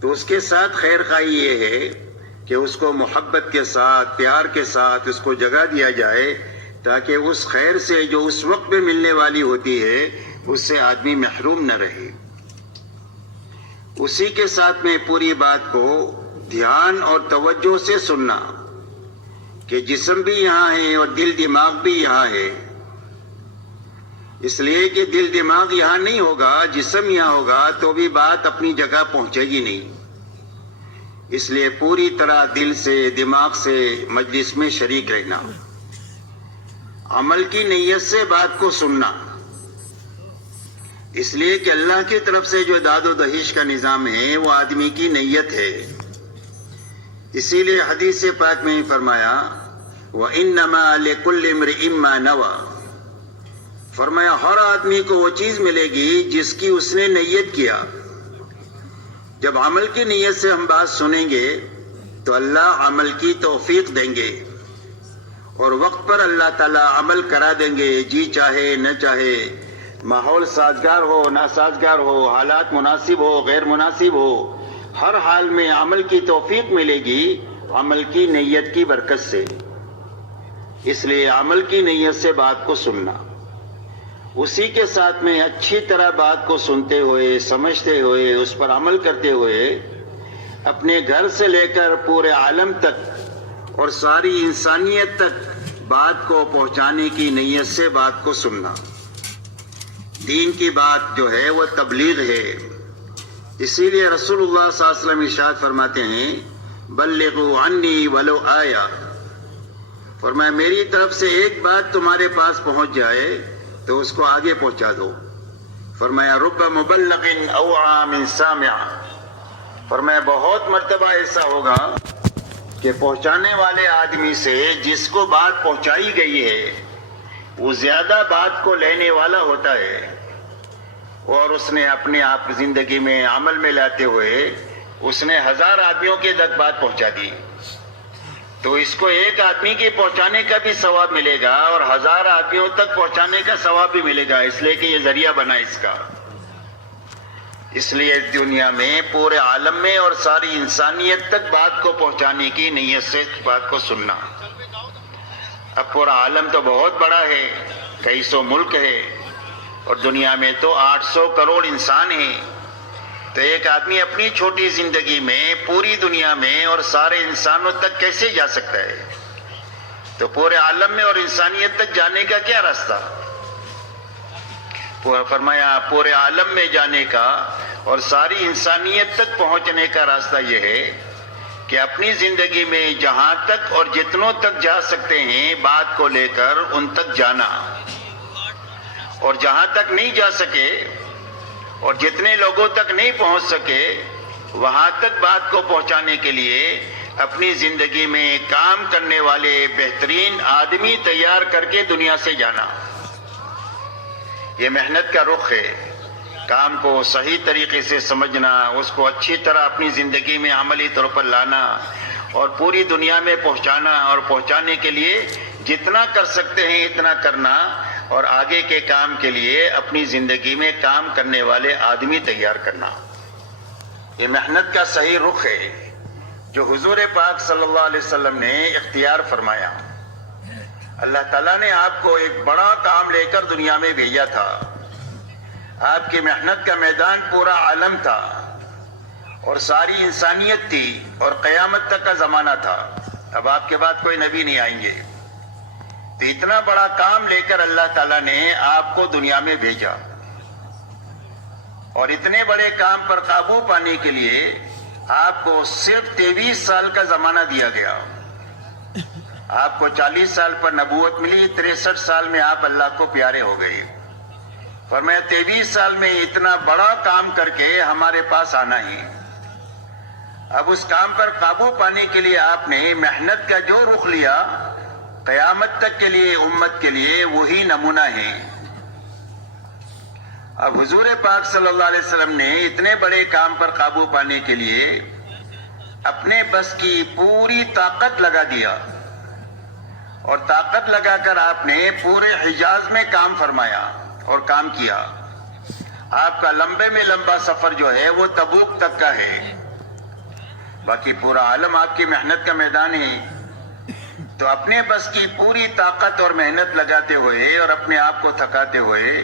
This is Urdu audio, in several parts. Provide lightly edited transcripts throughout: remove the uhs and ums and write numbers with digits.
تو اس کے ساتھ خیر خواہی یہ ہے کہ اس کو محبت کے ساتھ، پیار کے ساتھ اس کو جگہ دیا جائے، تاکہ اس خیر سے جو اس وقت میں ملنے والی ہوتی ہے اس سے آدمی محروم نہ رہے۔ اسی کے ساتھ میں پوری بات کو دھیان اور توجہ سے سننا کہ جسم بھی یہاں ہے اور دل دماغ بھی یہاں ہے، اس لیے کہ دل دماغ یہاں نہیں ہوگا، جسم یہاں ہوگا تو بھی بات اپنی جگہ پہنچے گی نہیں۔ اس لیے پوری طرح دل سے، دماغ سے مجلس میں شریک رہنا، عمل کی نیت سے بات کو سننا، اس لیے کہ اللہ کی طرف سے جو داد و دہیش کا نظام ہے وہ آدمی کی نیت ہے۔ اسی لیے حدیث پاک میں فرمایا وَإِنَّمَا لِكُلِّ امْرِئٍ مَّا نَوَىٰ، فرمایا ہر آدمی کو وہ چیز ملے گی جس کی اس نے نیت کیا۔ جب عمل کی نیت سے ہم بات سنیں گے تو اللہ عمل کی توفیق دیں گے، اور وقت پر اللہ تعالیٰ عمل کرا دیں گے، جی چاہے نہ چاہے، ماحول سازگار ہو ناسازگار ہو، حالات مناسب ہو غیر مناسب ہو، ہر حال میں عمل کی توفیق ملے گی عمل کی نیت کی برکت سے۔ اس لیے عمل کی نیت سے بات کو سننا، اسی کے ساتھ میں اچھی طرح بات کو سنتے ہوئے، سمجھتے ہوئے، اس پر عمل کرتے ہوئے اپنے گھر سے لے کر پورے عالم تک اور ساری انسانیت تک بات کو پہنچانے کی نیت سے بات کو سننا۔ دین کی بات جو ہے وہ تبلیغ ہے، اسی لیے رسول اللہ صلی اللہ علیہ وسلم ارشاد فرماتے ہیں بلغوا عنی ولو آیا، فرمایا میری طرف سے ایک بات تمہارے پاس پہنچ جائے تو اس کو آگے پہنچا دو۔ فرمایا رب مبلغ اوعى من سامع، فرمایا بہت مرتبہ ایسا ہوگا کہ پہنچانے والے آدمی سے جس کو بات پہنچائی گئی ہے وہ زیادہ بات کو لینے والا ہوتا ہے، اور اس نے اپنے آپ زندگی میں عمل میں لاتے ہوئے اس نے 1000 آدمیوں کے تک بات پہنچا دی، تو اس کو ایک آدمی کے پہنچانے کا بھی ثواب ملے گا اور 1000 آدمیوں تک پہنچانے کا ثواب بھی ملے گا، اس لیے کہ یہ ذریعہ بنا اس کا۔ اس لیے دنیا میں پورے عالم میں اور ساری انسانیت تک بات کو پہنچانے کی نیت سے بات کو سننا۔ اب پورا عالم تو بہت بڑا ہے، کئی سو ملک ہے، اور دنیا میں تو 800 کروڑ انسان ہیں، تو ایک آدمی اپنی چھوٹی زندگی میں پوری دنیا میں اور سارے انسانوں تک کیسے جا سکتا ہے؟ تو پورے عالم میں اور انسانیت تک جانے کا کیا راستہ؟ فرمایا پورے عالم میں جانے کا اور ساری انسانیت تک پہنچنے کا راستہ یہ ہے کہ اپنی زندگی میں جہاں تک اور جتنوں تک جا سکتے ہیں بات کو لے کر ان تک جانا، اور جہاں تک نہیں جا سکے اور جتنے لوگوں تک نہیں پہنچ سکے وہاں تک بات کو پہنچانے کے لیے اپنی زندگی میں کام کرنے والے بہترین آدمی تیار کر کے دنیا سے جانا۔ یہ محنت کا رخ ہے، کام کو صحیح طریقے سے سمجھنا، اس کو اچھی طرح اپنی زندگی میں عملی طور پر لانا اور پوری دنیا میں پہنچانا، اور پہنچانے کے لیے جتنا کر سکتے ہیں اتنا کرنا، اور آگے کے کام کے لیے اپنی زندگی میں کام کرنے والے آدمی تیار کرنا۔ یہ محنت کا صحیح رخ ہے جو حضور پاک صلی اللہ علیہ وسلم نے اختیار فرمایا۔ اللہ تعالیٰ نے آپ کو ایک بڑا کام لے کر دنیا میں بھیجا تھا، آپ کی محنت کا میدان پورا عالم تھا اور ساری انسانیت تھی اور قیامت تک کا زمانہ تھا، اب آپ کے بعد کوئی نبی نہیں آئیں گے، تو اتنا بڑا کام لے کر اللہ تعالیٰ نے آپ کو دنیا میں بھیجا، اور اتنے بڑے کام پر قابو پانے کے لیے آپ کو صرف 23 سال کا زمانہ دیا گیا۔ آپ کو 40 سال پر نبوت ملی، 63 سال میں آپ اللہ کو پیارے ہو گئے۔ فرمایا 23 سال میں اتنا بڑا کام کر کے ہمارے پاس آنا ہی، اب اس کام پر قابو پانے کے لیے آپ نے محنت کا جو رخ لیا قیامت تک کے لیے امت کے لیے وہی نمونہ ہے۔ اب حضور پاک صلی اللہ علیہ وسلم نے اتنے بڑے کام پر قابو پانے کے لیے اپنے بس کی پوری طاقت لگا دیا، اور طاقت لگا کر آپ نے پورے حجاز میں کام فرمایا اور کام کیا۔ آپ کا لمبے میں لمبا سفر جو ہے وہ تبوک تک کا ہے، باقی پورا عالم آپ کی محنت کا میدان ہے۔ تو اپنے بس کی پوری طاقت اور محنت لگاتے ہوئے اور اپنے آپ کو تھکاتے ہوئے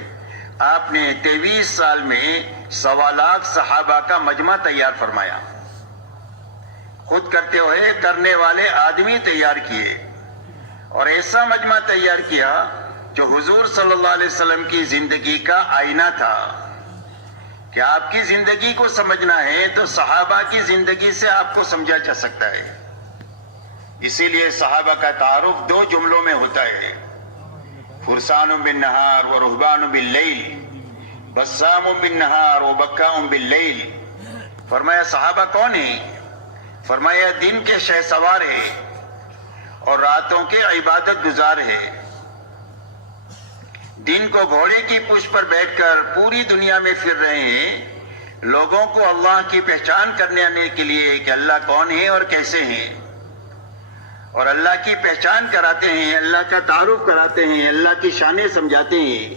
آپ نے 23 سال میں 1.25 لاکھ صحابہ کا مجمع تیار فرمایا، خود کرتے ہوئے کرنے والے آدمی تیار کیے، اور ایسا مجمع تیار کیا جو حضور صلی اللہ علیہ وسلم کی زندگی کا آئینہ تھا کہ آپ کی زندگی کو سمجھنا ہے تو صحابہ کی زندگی سے آپ کو سمجھا جا سکتا ہے۔ اسی لیے صحابہ کا تعارف 2 جملوں میں ہوتا ہے، فرسان بالنہار و رہبان باللیل، بسام بالنہار و بکاء باللیل۔ فرمایا صحابہ کون ہیں؟ فرمایا دن کے شہ سوار ہیں اور راتوں کے عبادت گزار ہیں۔ دن کو گھوڑے کی پشت پر بیٹھ کر پوری دنیا میں پھر رہے ہیں، لوگوں کو اللہ کی پہچان کرنے کے لیے کہ اللہ کون ہے اور کیسے ہیں، اور اللہ کی پہچان کراتے ہیں، اللہ کا تعارف کراتے ہیں، اللہ کی شانیں سمجھاتے ہیں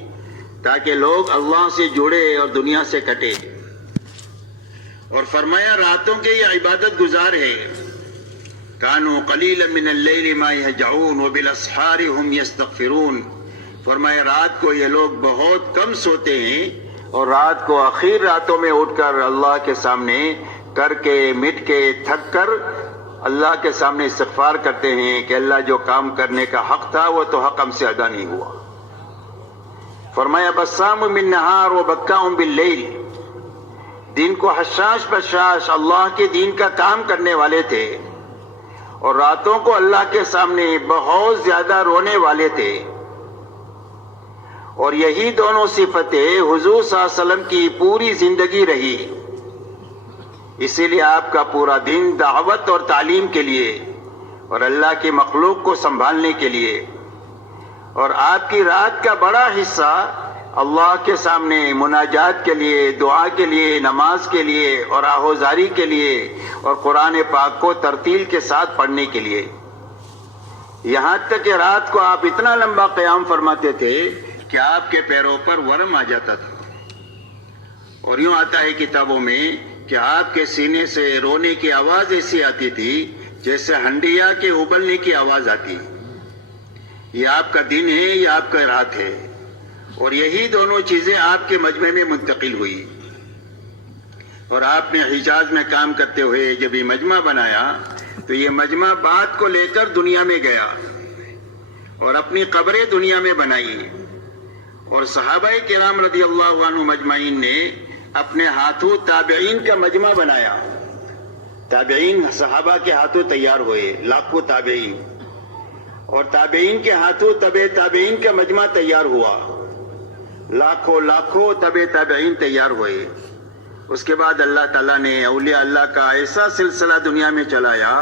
تاکہ لوگ اللہ سے جڑے اور دنیا سے کٹے۔ اور فرمایا راتوں کے یہ عبادت گزار ہے، کانوا قلیلا من اللیل ما یہجعون وبالاسحار هم یستغفرون۔ فرمایا رات کو یہ لوگ بہت کم سوتے ہیں اور رات کو آخر راتوں میں اٹھ کر اللہ کے سامنے کر کے مٹ کے تھک کر اللہ کے سامنے استغفار کرتے ہیں کہ اللہ جو کام کرنے کا حق تھا وہ تو حق ہم سے ادا نہیں ہوا۔ فرمایا بسام من نہار و بکاء باللیل، دن کو حشاش بشاش اللہ کے دین کا کام کرنے والے تھے اور راتوں کو اللہ کے سامنے بہت زیادہ رونے والے تھے، اور یہی دونوں صفتیں حضور صلی اللہ علیہ وسلم کی پوری زندگی رہی۔ اسی لیے آپ کا پورا دن دعوت اور تعلیم کے لیے اور اللہ کی مخلوق کو سنبھالنے کے لیے، اور آپ کی رات کا بڑا حصہ اللہ کے سامنے مناجات کے لیے، دعا کے لیے، نماز کے لیے اور آہوزاری کے لیے اور قرآن پاک کو ترتیل کے ساتھ پڑھنے کے لیے۔ یہاں تک کہ رات کو آپ اتنا لمبا قیام فرماتے تھے کہ آپ کے پیروں پر ورم آ جاتا تھا، اور یوں آتا ہے کتابوں میں کہ آپ کے سینے سے رونے کی آواز ایسی آتی تھی جیسے ہنڈیا کے ابلنے کی آواز آتی۔ یہ آپ کا دن ہے، یہ آپ کا رات ہے، اور یہی دونوں چیزیں آپ کے مجمع میں منتقل ہوئی، اور آپ نے حجاز میں کام کرتے ہوئے جب یہ مجمع بنایا تو یہ مجمع بات کو لے کر دنیا میں گیا اور اپنی قبریں دنیا میں بنائی، اور صحابہ کرام رضی اللہ عنہ مجمعین نے اپنے ہاتھوں تابعین کا مجمع بنایا۔ تابعین صحابہ کے ہاتھوں تیار ہوئے، لاکھوں تابعین، اور تابعین کے ہاتھوں تبع تابعین کا مجمع تیار ہوا، لاکھوں تبع تابعین تیار ہوئے۔ اس کے بعد اللہ تعالیٰ نے اولیاء اللہ کا ایسا سلسلہ دنیا میں چلایا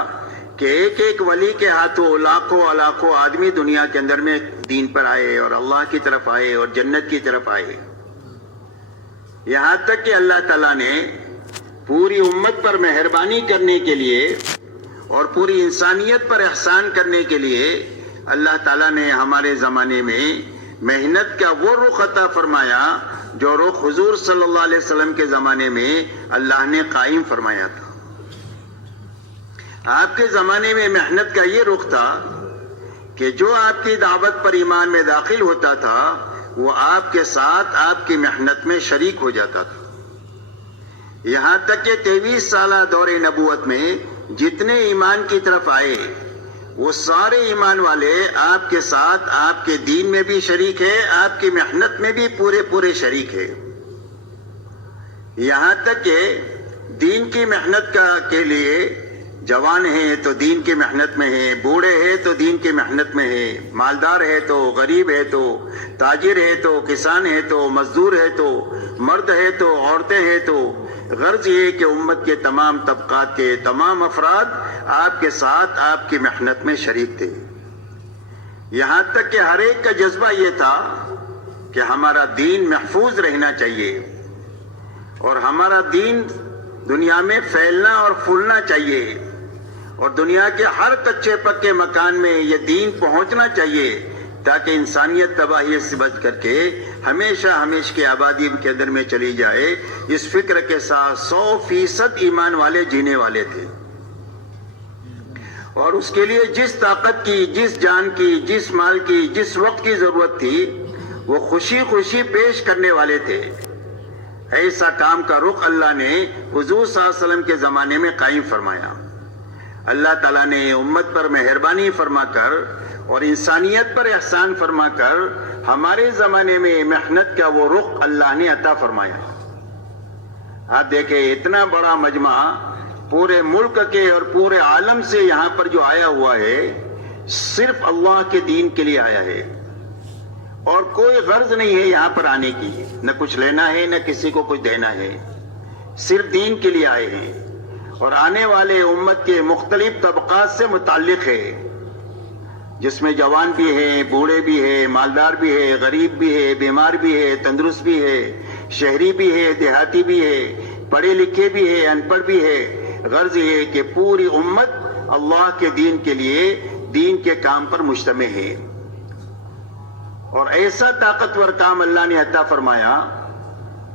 کہ ایک ایک ولی کے ہاتھوں لاکھوں آدمی دنیا کے اندر میں دین پر آئے اور اللہ کی طرف آئے اور جنت کی طرف آئے، یہاں تک کہ اللہ تعالیٰ نے پوری امت پر مہربانی کرنے کے لیے اور پوری انسانیت پر احسان کرنے کے لیے اللہ تعالیٰ نے ہمارے زمانے میں محنت کا وہ رخ عطا فرمایا جو رخ حضور صلی اللہ علیہ وسلم کے زمانے میں اللہ نے قائم فرمایا تھا۔ آپ کے زمانے میں محنت کا یہ رخ تھا کہ جو آپ کی دعوت پر ایمان میں داخل ہوتا تھا وہ آپ کے ساتھ آپ کی محنت میں شریک ہو جاتا تھا، یہاں تک کہ 23 سالہ دور نبوت میں جتنے ایمان کی طرف آئے وہ سارے ایمان والے آپ کے ساتھ آپ کے دین میں بھی شریک ہے، آپ کی محنت میں بھی پورے شریک ہے، یہاں تک کہ دین کی محنت کے لیے جوان ہیں تو دین کی محنت میں ہے، بوڑھے ہیں تو دین کی محنت میں ہے، مالدار ہے تو غریب ہے تو تاجر ہے تو کسان ہے تو مزدور ہے تو مرد ہے تو عورتیں ہیں تو غرض یہ کہ امت کے تمام طبقات کے تمام افراد آپ کے ساتھ آپ کی محنت میں شریک تھے، یہاں تک کہ ہر ایک کا جذبہ یہ تھا کہ ہمارا دین محفوظ رہنا چاہیے اور ہمارا دین دنیا میں پھیلنا اور پھولنا چاہیے، اور دنیا کے ہر کچے پکے مکان میں یہ دین پہنچنا چاہیے تاکہ انسانیت تباہی سے بچ کر کے ہمیشہ ہمیشہ کی آبادی کے اندر میں چلی جائے، اس فکر کے ساتھ 100% ایمان والے جینے والے تھے، اور اس کے لیے جس طاقت کی، جس جان کی، جس مال کی، جس وقت کی ضرورت تھی وہ خوشی خوشی پیش کرنے والے تھے۔ ایسا کام کا رخ اللہ نے حضور صلی اللہ علیہ وسلم کے زمانے میں قائم فرمایا۔ اللہ تعالیٰ نے امت پر مہربانی فرما کر اور انسانیت پر احسان فرما کر ہمارے زمانے میں محنت کا وہ رخ اللہ نے عطا فرمایا۔ آپ دیکھیں اتنا بڑا مجمع پورے ملک کے اور پورے عالم سے یہاں پر جو آیا ہوا ہے، صرف اللہ کے دین کے لیے آیا ہے، اور کوئی غرض نہیں ہے یہاں پر آنے کی، نہ کچھ لینا ہے نہ کسی کو کچھ دینا ہے، صرف دین کے لیے آئے ہیں، اور آنے والے امت کے مختلف طبقات سے متعلق ہے، جس میں جوان بھی ہے، بوڑھے بھی ہے، مالدار بھی ہے، غریب بھی ہے، بیمار بھی ہے، تندرست بھی ہے، شہری بھی ہے، دیہاتی بھی ہے، پڑھے لکھے بھی ہے، ان پڑھ بھی ہے۔ غرض یہ کہ پوری امت اللہ کے دین کے لیے، دین کے کام پر مجتمع ہے، اور ایسا طاقتور کام اللہ نے عطا فرمایا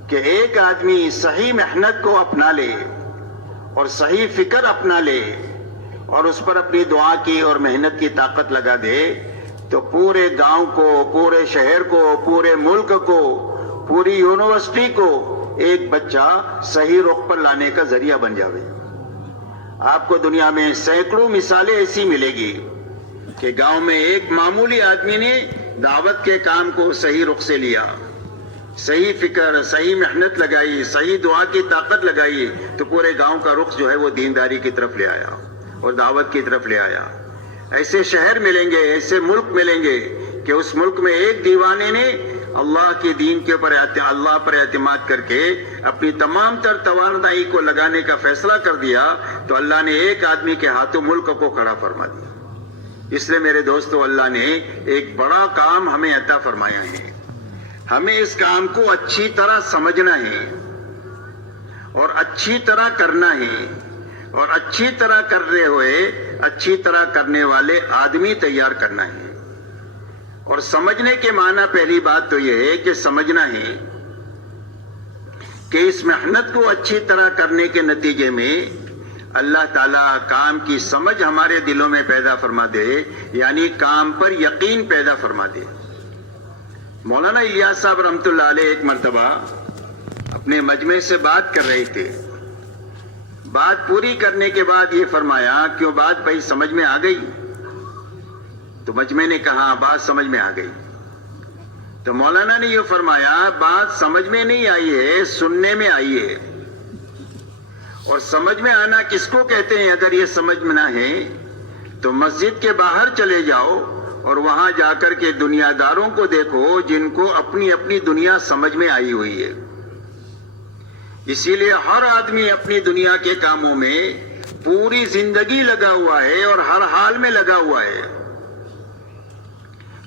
کہ ایک آدمی صحیح محنت کو اپنا لے اور صحیح فکر اپنا لے اور اس پر اپنی دعا کی اور محنت کی طاقت لگا دے تو پورے گاؤں کو، پورے شہر کو، پورے ملک کو، پوری یونیورسٹی کو ایک بچہ صحیح رخ پر لانے کا ذریعہ بن جاوے۔ آپ کو دنیا میں سینکڑوں مثالیں ایسی ملے گی کہ گاؤں میں ایک معمولی آدمی نے دعوت کے کام کو صحیح رخ سے لیا، صحیح فکر، صحیح محنت لگائی، صحیح دعا کی طاقت لگائی تو پورے گاؤں کا رخ جو ہے وہ دینداری کی طرف لے آیا اور دعوت کی طرف لے آیا۔ ایسے شہر ملیں گے، ایسے ملک ملیں گے کہ اس ملک میں ایک دیوانے نے اللہ کے دین کے اوپر، اللہ پر اعتماد کر کے اپنی تمام تر توانائی کو لگانے کا فیصلہ کر دیا تو اللہ نے ایک آدمی کے ہاتھوں ملک کو کھڑا فرما دیا۔ اس لیے میرے دوستو، اللہ نے ایک بڑا کام ہمیں عطا فرمایا ہے، ہمیں اس کام کو اچھی طرح سمجھنا ہے اور اچھی طرح کرنا ہے، اور اچھی طرح کر رہے ہوئے اچھی طرح کرنے والے آدمی تیار کرنا ہے۔ اور سمجھنے کے معنی پہلی بات تو یہ ہے کہ سمجھنا ہے کہ اس محنت کو اچھی طرح کرنے کے نتیجے میں اللہ تعالیٰ کام کی سمجھ ہمارے دلوں میں پیدا فرما دے، یعنی کام پر یقین پیدا فرما دے۔ مولانا الیاس صاحب رحمۃ اللہ علیہ ایک مرتبہ اپنے مجمع سے بات کر رہے تھے، بات پوری کرنے کے بعد یہ فرمایا، کیوں بات بھائی سمجھ میں آ گئی؟ تو مجمع نے کہا بات سمجھ میں آ گئی۔ تو مولانا نے یہ فرمایا بات سمجھ میں نہیں آئی ہے، سننے میں آئی ہے، اور سمجھ میں آنا کس کو کہتے ہیں؟ اگر یہ سمجھ میں نہ ہے تو مسجد کے باہر چلے جاؤ اور وہاں جا کر کے دنیا داروں کو دیکھو جن کو اپنی اپنی دنیا سمجھ میں آئی ہوئی ہے۔ اسی لیے ہر آدمی اپنی دنیا کے کاموں میں پوری زندگی لگا ہوا ہے اور ہر حال میں لگا ہوا ہے،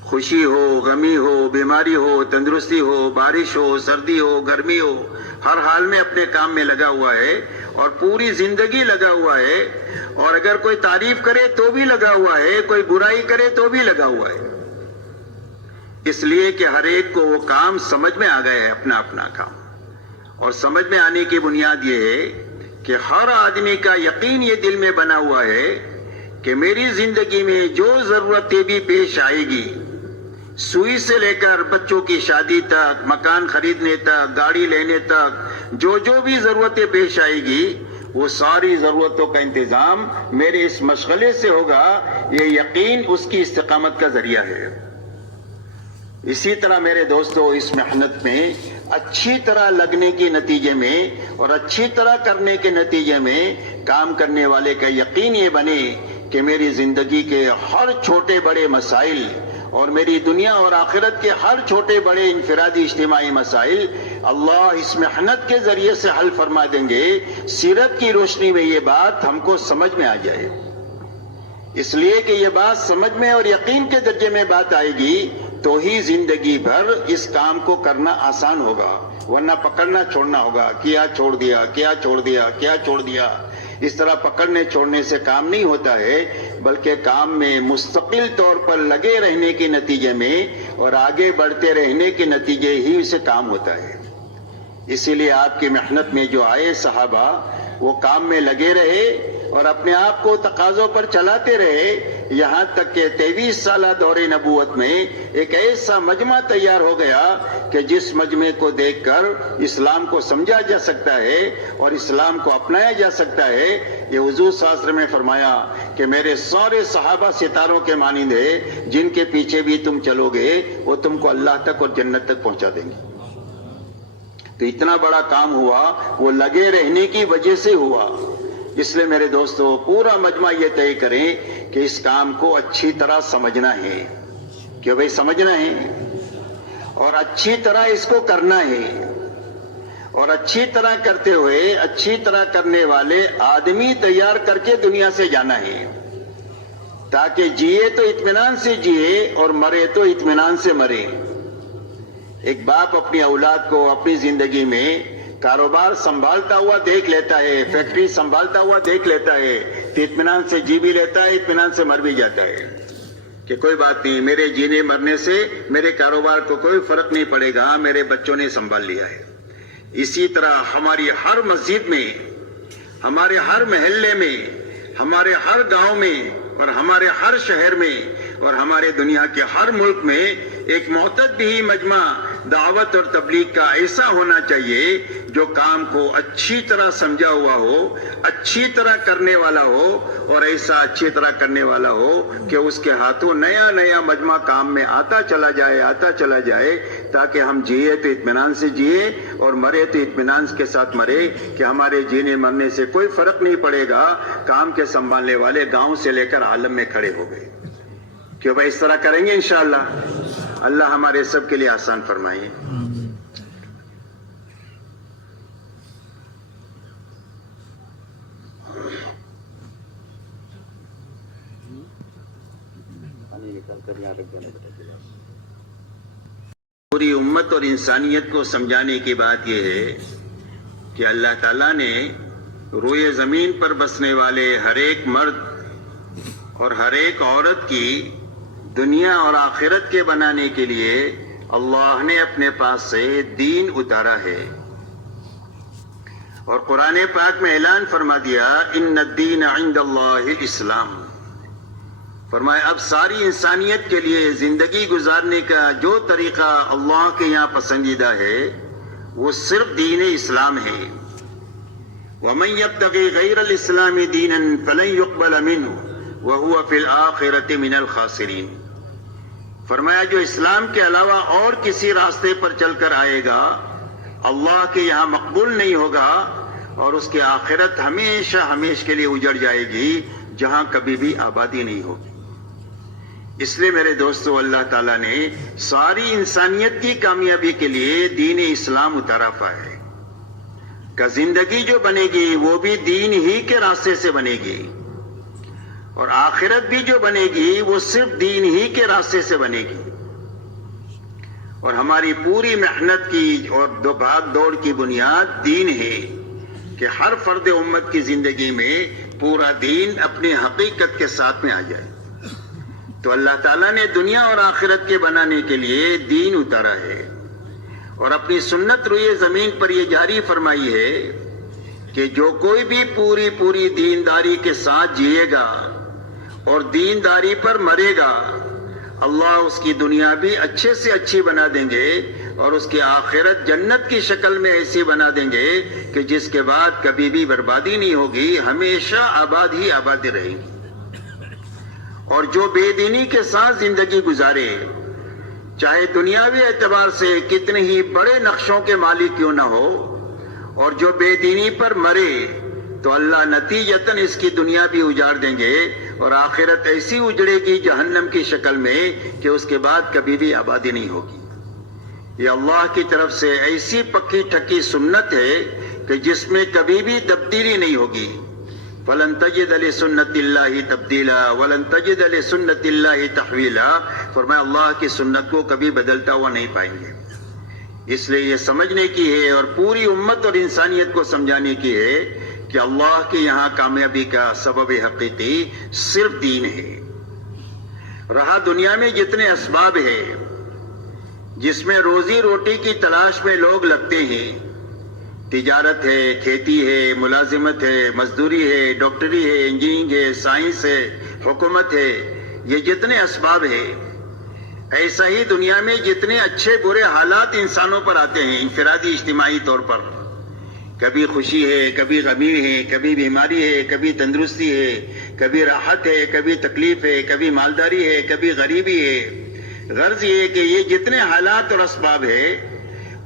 خوشی ہو، غمی ہو، بیماری ہو، تندرستی ہو، بارش ہو، سردی ہو، گرمی ہو، ہر حال میں اپنے کام میں لگا ہوا ہے اور پوری زندگی لگا ہوا ہے، اور اگر کوئی تعریف کرے تو بھی لگا ہوا ہے، کوئی برائی کرے تو بھی لگا ہوا ہے، اس لیے کہ ہر ایک کو وہ کام سمجھ میں آ گیا ہے، اپنا اپنا کام۔ اور سمجھ میں آنے کی بنیاد یہ ہے کہ ہر آدمی کا یقین یہ دل میں بنا ہوا ہے کہ میری زندگی میں جو ضرورتیں بھی پیش آئے گی، سوئی سے لے کر بچوں کی شادی تک، مکان خریدنے تک، گاڑی لینے تک، جو بھی ضرورتیں پیش آئے گی وہ ساری ضرورتوں کا انتظام میرے اس مشغلے سے ہوگا، یہ یقین اس کی استقامت کا ذریعہ ہے۔ اسی طرح میرے دوستو، اس محنت میں اچھی طرح لگنے کے نتیجے میں اور اچھی طرح کرنے کے نتیجے میں کام کرنے والے کا یقین یہ بنے کہ میری زندگی کے ہر چھوٹے بڑے مسائل اور میری دنیا اور آخرت کے ہر چھوٹے بڑے انفرادی اجتماعی مسائل اللہ اس محنت کے ذریعے سے حل فرما دیں گے۔ سیرت کی روشنی میں یہ بات ہم کو سمجھ میں آ جائے، اس لیے کہ یہ بات سمجھ میں اور یقین کے درجے میں بات آئے گی تو ہی زندگی بھر اس کام کو کرنا آسان ہوگا، ورنہ پکڑنا چھوڑنا ہوگا، کیا چھوڑ دیا، کیا چھوڑ دیا، کیا چھوڑ دیا۔ اس طرح پکڑنے چھوڑنے سے کام نہیں ہوتا ہے، بلکہ کام میں مستقل طور پر لگے رہنے کے نتیجے میں اور آگے بڑھتے رہنے کے نتیجے ہی سے کام ہوتا ہے. اسی لیے آپ کی محنت میں جو آئے صحابہ وہ کام میں لگے رہے اور اپنے آپ کو تقاضوں پر چلاتے رہے، یہاں تک کہ 23 سالہ دور نبوت میں ایک ایسا مجمع تیار ہو گیا کہ جس مجمع کو دیکھ کر اسلام کو سمجھا جا سکتا ہے اور اسلام کو اپنایا جا سکتا ہے. یہ حضور صلی اللہ علیہ وسلم نے فرمایا کہ میرے سارے صحابہ ستاروں کے مانند ہیں، جن کے پیچھے بھی تم چلو گے وہ تم کو اللہ تک اور جنت تک پہنچا دیں گے. تو اتنا بڑا کام ہوا وہ لگے رہنے کی وجہ سے ہوا. اس لیے میرے دوستو پورا مجمع یہ طے کریں کہ اس کام کو اچھی طرح سمجھنا ہے، کہ بھئی سمجھنا ہے اور اچھی طرح اس کو کرنا ہے، اور اچھی طرح کرتے ہوئے اچھی طرح کرنے والے آدمی تیار کر کے دنیا سے جانا ہے، تاکہ جیے تو اطمینان سے جیے اور مرے تو اطمینان سے مرے. ایک باپ اپنی اولاد کو اپنی زندگی میں کاروبار سنبھالتا ہوا دیکھ لیتا ہے، فیکٹری سنبھالتا ہوا دیکھ لیتا ہے تو اطمینان سے جی بھی لیتا ہے، اطمینان سے مر بھی جاتا ہے کہ کوئی بات نہیں، میرے جینے مرنے سے میرے کاروبار کو کوئی فرق نہیں پڑے گا، میرے بچوں نے سنبھال لیا ہے. اسی طرح ہماری ہر مسجد میں، ہمارے ہر محلے میں، ہمارے ہر گاؤں میں اور ہمارے ہر شہر میں اور ہمارے دنیا کے ہر ملک میں ایک معتدی مجمع دعوت اور تبلیغ کا ایسا ہونا چاہیے جو کام کو اچھی طرح سمجھا ہوا ہو، اچھی طرح کرنے والا ہو، اور ایسا اچھی طرح کرنے والا ہو کہ اس کے ہاتھوں نیا نیا مجمع کام میں آتا چلا جائے تاکہ ہم جیے تو اطمینان سے جیے اور مرے تو اطمینان کے ساتھ مرے کہ ہمارے جینے مرنے سے کوئی فرق نہیں پڑے گا. کام کے سنبھالنے والے گاؤں سے لے کر عالم میں کھڑے ہو گئے. کیوں بھائی اس طرح کریں گے انشاءاللہ. اللہ ہمارے سب کے لیے آسان فرمائے. پوری امت اور انسانیت کو سمجھانے کی بات یہ ہے کہ اللہ تعالیٰ نے روئے زمین پر بسنے والے ہر ایک مرد اور ہر ایک عورت کی دنیا اور آخرت کے بنانے کے لیے اللہ نے اپنے پاس سے دین اتارا ہے. اور قرآن پاک میں اعلان فرما دیا ان الدین عند اللہ الاسلام. فرمایا اب ساری انسانیت کے لیے زندگی گزارنے کا جو طریقہ اللہ کے یہاں پسندیدہ ہے وہ صرف دین اسلام ہے. وَمَن يَبْتَغِي غَيْرَ الْإِسْلَامِ دِينًا فَلَن يُقْبَلَ مِنْهُ وَهُوَ فِي الْآخِرَةِ مِنَ الْخَاسِرِينَ. فرمایا جو اسلام کے علاوہ اور کسی راستے پر چل کر آئے گا اللہ کے یہاں مقبول نہیں ہوگا اور اس کی آخرت ہمیشہ ہمیشہ کے لیے اجڑ جائے گی جہاں کبھی بھی آبادی نہیں ہوگی. اس لیے میرے دوستو اللہ تعالیٰ نے ساری انسانیت کی کامیابی کے لیے دین اسلام اتارا ہے کہ زندگی جو بنے گی وہ بھی دین ہی کے راستے سے بنے گی اور آخرت بھی جو بنے گی وہ صرف دین ہی کے راستے سے بنے گی. اور ہماری پوری محنت کی اور دو بھاگ دوڑ کی بنیاد دین ہے کہ ہر فرد امت کی زندگی میں پورا دین اپنی حقیقت کے ساتھ میں آ جائے. تو اللہ تعالیٰ نے دنیا اور آخرت کے بنانے کے لیے دین اتارا ہے اور اپنی سنت روئے زمین پر یہ جاری فرمائی ہے کہ جو کوئی بھی پوری دینداری کے ساتھ جیے گا اور دینداری پر مرے گا اللہ اس کی دنیا بھی اچھے سے اچھی بنا دیں گے اور اس کی آخرت جنت کی شکل میں ایسی بنا دیں گے کہ جس کے بعد کبھی بھی بربادی نہیں ہوگی، ہمیشہ آباد ہی آبادی رہے گی. اور جو بے دینی کے ساتھ زندگی گزارے چاہے دنیاوی اعتبار سے کتنے ہی بڑے نقشوں کے مالک کیوں نہ ہو اور جو بے دینی پر مرے تو اللہ نتیجتاً اس کی دنیا بھی اجاڑ دیں گے اور آخرت ایسی اجڑے گی جہنم کی شکل میں کہ اس کے بعد کبھی بھی آبادی نہیں ہوگی. یہ اللہ کی طرف سے ایسی پکی ٹھکی سنت ہے کہ جس میں کبھی بھی تبدیلی نہیں ہوگی. وَلَن تَجِدَ لِسُنَّتِ اللَّهِ تَبْدِيلًا وَلَن تَجِدَ لِسُنَّتِ اللَّهِ تَحْوِيلًا. فرمایا اللہ کی سنت کو کبھی بدلتا ہوا نہیں پائیں گے. اس لیے یہ سمجھنے کی ہے اور پوری امت اور انسانیت کو سمجھانے کی ہے کہ اللہ کے یہاں کامیابی کا سبب حقیقی صرف دین ہے. رہا دنیا میں جتنے اسباب ہیں جس میں روزی روٹی کی تلاش میں لوگ لگتے ہیں، تجارت ہے، کھیتی ہے، ملازمت ہے، مزدوری ہے، ڈاکٹری ہے، انجینئرنگ ہے، سائنس ہے، حکومت ہے، یہ جتنے اسباب ہیں، ایسا ہی دنیا میں جتنے اچھے برے حالات انسانوں پر آتے ہیں انفرادی اجتماعی طور پر، کبھی خوشی ہے، کبھی غمی ہے، کبھی بیماری ہے، کبھی تندرستی ہے، کبھی راحت ہے، کبھی تکلیف ہے، کبھی مالداری ہے، کبھی غریبی ہے۔ غرض یہ ہے کہ یہ جتنے حالات اور اسباب ہے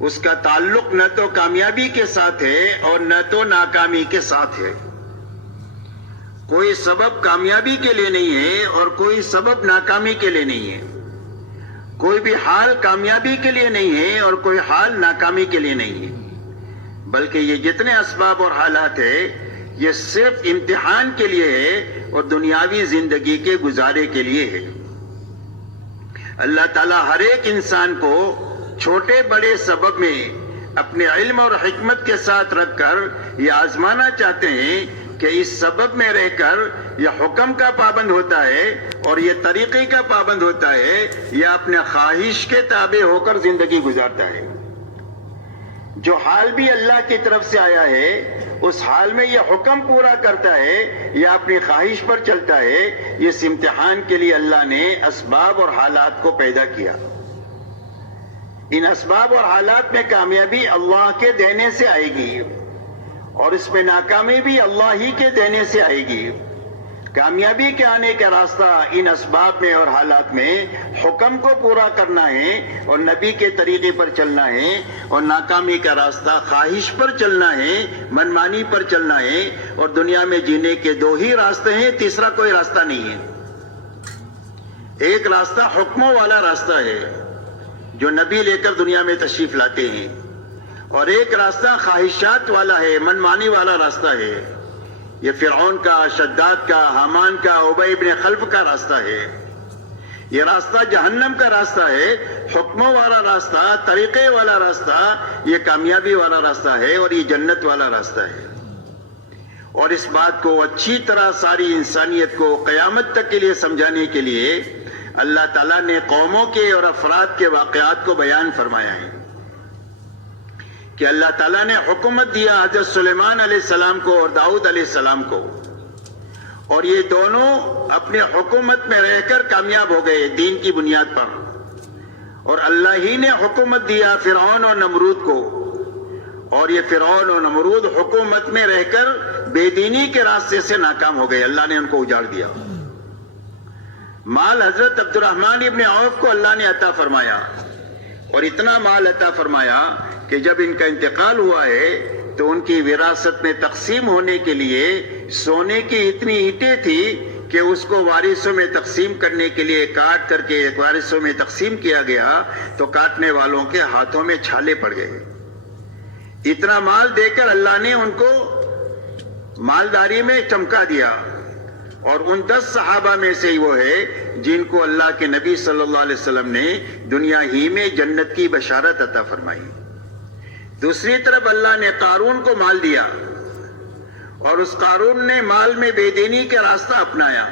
اس کا تعلق نہ تو کامیابی کے ساتھ ہے اور نہ تو ناکامی کے ساتھ ہے۔ کوئی سبب کامیابی کے لیے نہیں ہے اور کوئی سبب ناکامی کے لیے نہیں ہے، کوئی بھی حال کامیابی کے لیے نہیں ہے اور کوئی حال ناکامی کے لیے نہیں ہے، بلکہ یہ جتنے اسباب اور حالات ہیں یہ صرف امتحان کے لیے ہے اور دنیاوی زندگی کے گزارے کے لیے ہے۔ اللہ تعالیٰ ہر ایک انسان کو چھوٹے بڑے سبب میں اپنے علم اور حکمت کے ساتھ رکھ کر یہ آزمانا چاہتے ہیں کہ اس سبب میں رہ کر یہ حکم کا پابند ہوتا ہے اور یہ طریقے کا پابند ہوتا ہے یا اپنے خواہش کے تابع ہو کر زندگی گزارتا ہے۔ جو حال بھی اللہ کی طرف سے آیا ہے اس حال میں یہ حکم پورا کرتا ہے یا اپنی خواہش پر چلتا ہے، اس امتحان کے لیے اللہ نے اسباب اور حالات کو پیدا کیا۔ ان اسباب اور حالات میں کامیابی اللہ کے دینے سے آئے گی اور اس میں ناکامی بھی اللہ ہی کے دینے سے آئے گی۔ کامیابی کے آنے کا راستہ ان اسباب میں اور حالات میں حکم کو پورا کرنا ہے اور نبی کے طریقے پر چلنا ہے، اور ناکامی کا راستہ خواہش پر چلنا ہے، منمانی پر چلنا ہے، اور دنیا میں جینے کے دو ہی راستے ہیں، تیسرا کوئی راستہ نہیں ہے۔ ایک راستہ حکموں والا راستہ ہے جو نبی لے کر دنیا میں تشریف لاتے ہیں، اور ایک راستہ خواہشات والا ہے، منمانی والا راستہ ہے۔ یہ فرعون کا، شداد کا، حامان کا، ابی بن خلف کا راستہ ہے۔ یہ راستہ جہنم کا راستہ ہے۔ حکموں والا راستہ، طریقے والا راستہ یہ کامیابی والا راستہ ہے اور یہ جنت والا راستہ ہے۔ اور اس بات کو اچھی طرح ساری انسانیت کو قیامت تک کے لیے سمجھانے کے لیے اللہ تعالیٰ نے قوموں کے اور افراد کے واقعات کو بیان فرمایا ہے کہ اللہ تعالیٰ نے حکومت دیا حضرت سلیمان علیہ السلام کو اور داؤد علیہ السلام کو، اور یہ دونوں اپنے حکومت میں رہ کر کامیاب ہو گئے دین کی بنیاد پر، اور اللہ ہی نے حکومت دیا فرعون اور نمرود کو، اور یہ فرعون اور نمرود حکومت میں رہ کر بے دینی کے راستے سے ناکام ہو گئے، اللہ نے ان کو اجاڑ دیا۔ مال حضرت عبد الرحمن ابن عوف کو اللہ نے عطا فرمایا، اور اتنا مال عطا فرمایا کہ جب ان کا انتقال ہوا ہے تو ان کی وراثت میں تقسیم ہونے کے لیے سونے کی اتنی اینٹیں تھی کہ اس کو وارثوں میں تقسیم کرنے کے لیے کاٹ کر کے وارثوں میں تقسیم کیا گیا تو کاٹنے والوں کے ہاتھوں میں چھالے پڑ گئے۔ اتنا مال دے کر اللہ نے ان کو مالداری میں چمکا دیا، اور ان 10 صحابہ میں سے وہ ہے جن کو اللہ کے نبی صلی اللہ علیہ وسلم نے دنیا ہی میں جنت کی بشارت عطا فرمائی۔ دوسری طرف اللہ نے قارون کو مال دیا، اور اس قارون نے مال میں بے دینی کا راستہ اپنایا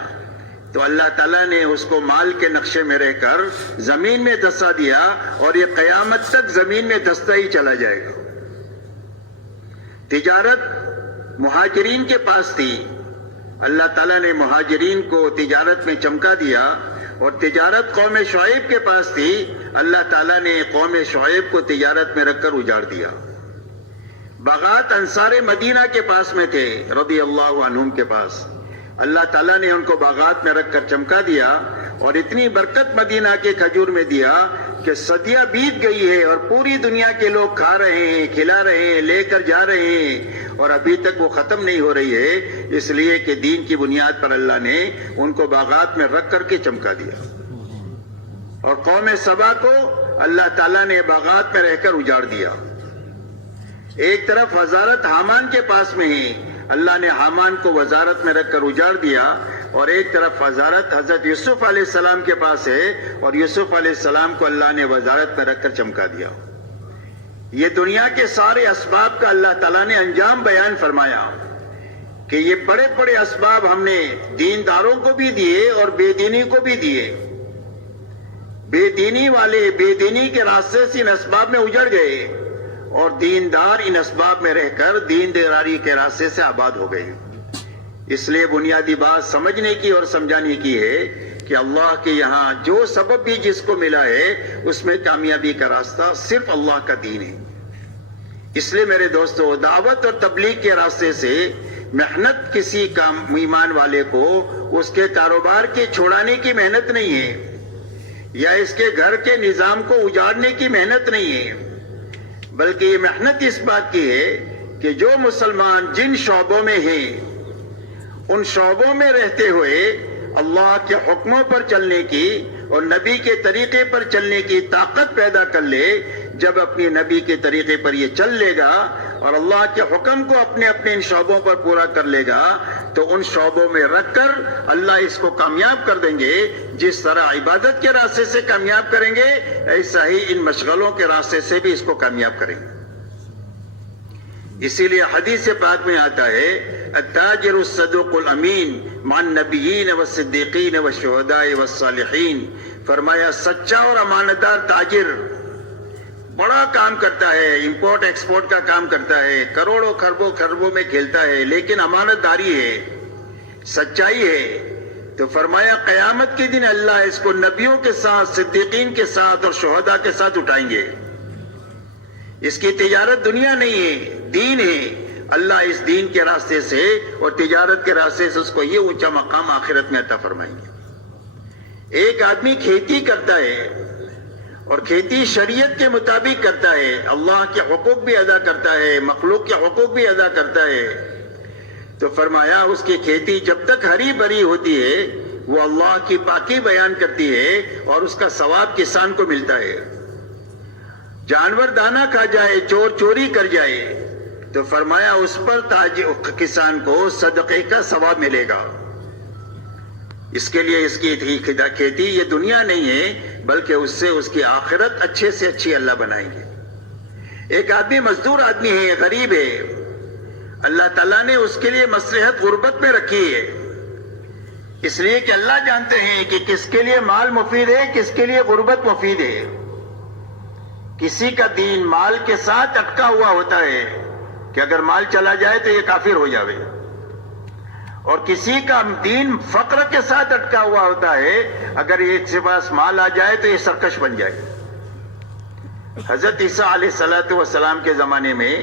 تو اللہ تعالیٰ نے اس کو مال کے نقشے میں رہ کر زمین میں دھسا دیا، اور یہ قیامت تک زمین میں دھستا ہی چلا جائے گا۔ تجارت مہاجرین کے پاس تھی، اللہ تعالیٰ نے مہاجرین کو تجارت میں چمکا دیا، اور تجارت قوم شعیب کے پاس تھی، اللہ تعالیٰ نے قوم شعیب کو تجارت میں رکھ کر اجاڑ دیا۔ باغات انصار مدینہ کے پاس میں تھے رضی اللہ عنہم کے پاس، اللہ تعالیٰ نے ان کو باغات میں رکھ کر چمکا دیا، اور اتنی برکت مدینہ کے کھجور میں دیا کہ صدیاں بیت گئی ہے اور پوری دنیا کے لوگ کھا رہے ہیں، کھلا رہے ہیں، لے کر جا رہے ہیں، اور ابھی تک وہ ختم نہیں ہو رہی ہے، اس لیے کہ دین کی بنیاد پر اللہ نے ان کو باغات میں رکھ کر کے چمکا دیا۔ اور قوم سبا کو اللہ تعالیٰ نے باغات میں رہ کر اجاڑ دیا۔ ایک طرف وزارت حامان کے پاس میں ہی، اللہ نے حامان کو وزارت میں رکھ کر اجاڑ دیا، اور ایک طرف وزارت حضرت یوسف علیہ السلام کے پاس ہے، اور یوسف علیہ السلام کو اللہ نے وزارت میں رکھ کر چمکا دیا۔ یہ دنیا کے سارے اسباب کا اللہ تعالیٰ نے انجام بیان فرمایا کہ یہ بڑے بڑے اسباب ہم نے دینداروں کو بھی دیے اور بے دینی کو بھی دیے۔ بے دینی والے بے دینی کے راستے سے ان اسباب میں اجڑ گئے اور دیندار ان اسباب میں رہ کر دینداری کے راستے سے آباد ہو گئے۔ اس لیے بنیادی بات سمجھنے کی اور سمجھانے کی ہے کہ اللہ کے یہاں جو سبب بھی جس کو ملا ہے اس میں کامیابی کا راستہ صرف اللہ کا دین ہے۔ اس لیے میرے دوستو، دعوت اور تبلیغ کے راستے سے محنت کسی ایمان والے کو اس کے کاروبار کے چھوڑانے کی محنت نہیں ہے، یا اس کے گھر کے نظام کو اجاڑنے کی محنت نہیں ہے، بلکہ یہ محنت اس بات کی ہے کہ جو مسلمان جن شعبوں میں ہیں ان شعبوں میں رہتے ہوئے اللہ کے حکموں پر چلنے کی اور نبی کے طریقے پر چلنے کی طاقت پیدا کر لے۔ جب اپنے نبی کے طریقے پر یہ چل لے گا اور اللہ کے حکم کو اپنے اپنے ان شعبوں پر پورا کر لے گا تو ان شعبوں میں رکھ کر اللہ اس کو کامیاب کر دیں گے۔ جس طرح عبادت کے راستے سے کامیاب کریں گے ایسا ہی ان مشغلوں کے راستے سے بھی اس کو کامیاب کریں گے۔ اسی لیے حدیث پاک میں آتا ہے التاجر الصدوق الامین مع النبیین والصدیقین والشہداء والصالحین، فرمایا سچا اور امانت دار تاجر بڑا کام کرتا ہے، امپورٹ ایکسپورٹ کا کام کرتا ہے، کروڑوں خربوں میں کھیلتا ہے، لیکن امانت داری ہے، سچائی ہے، تو فرمایا قیامت کے دن اللہ اس کو نبیوں کے ساتھ، صدیقین کے ساتھ اور شہداء کے ساتھ اٹھائیں گے۔ اس کی تجارت دنیا نہیں ہے، دین ہے۔ اللہ اس دین کے راستے سے اور تجارت کے راستے سے اس کو یہ اونچا مقام آخرت میں عطا فرمائیں گے۔ ایک آدمی کھیتی کرتا ہے اور کھیتی شریعت کے مطابق کرتا ہے، اللہ کے حقوق بھی ادا کرتا ہے، مخلوق کے حقوق بھی ادا کرتا ہے، تو فرمایا اس کی کھیتی جب تک ہری بھری ہوتی ہے وہ اللہ کی پاکی بیان کرتی ہے اور اس کا ثواب کسان کو ملتا ہے۔ جانور دانہ کھا جائے، چور چوری کر جائے تو فرمایا اس پر کسان کو صدقے کا ثواب ملے گا۔ اس کے لیے اس کی کھیتی یہ دنیا نہیں ہے بلکہ اس سے اس کی آخرت اچھے سے اچھی اللہ بنائیں گے۔ ایک آدمی مزدور آدمی ہے، غریب ہے، اللہ تعالیٰ نے اس کے لیے مصلحت غربت میں رکھی ہے، اس لیے کہ اللہ جانتے ہیں کہ کس کے لیے مال مفید ہے، کس کے لیے غربت مفید ہے۔ کسی کا دین مال کے ساتھ اٹکا ہوا ہوتا ہے کہ اگر مال چلا جائے تو یہ کافر ہو جاوے، اور کسی کا دین فقر کے ساتھ اٹکا ہوا ہوتا ہے، اگر یہ کے پاس مال آ جائے تو یہ سرکش بن جائے۔ حضرت عیسیٰ علیہ السلام کے زمانے میں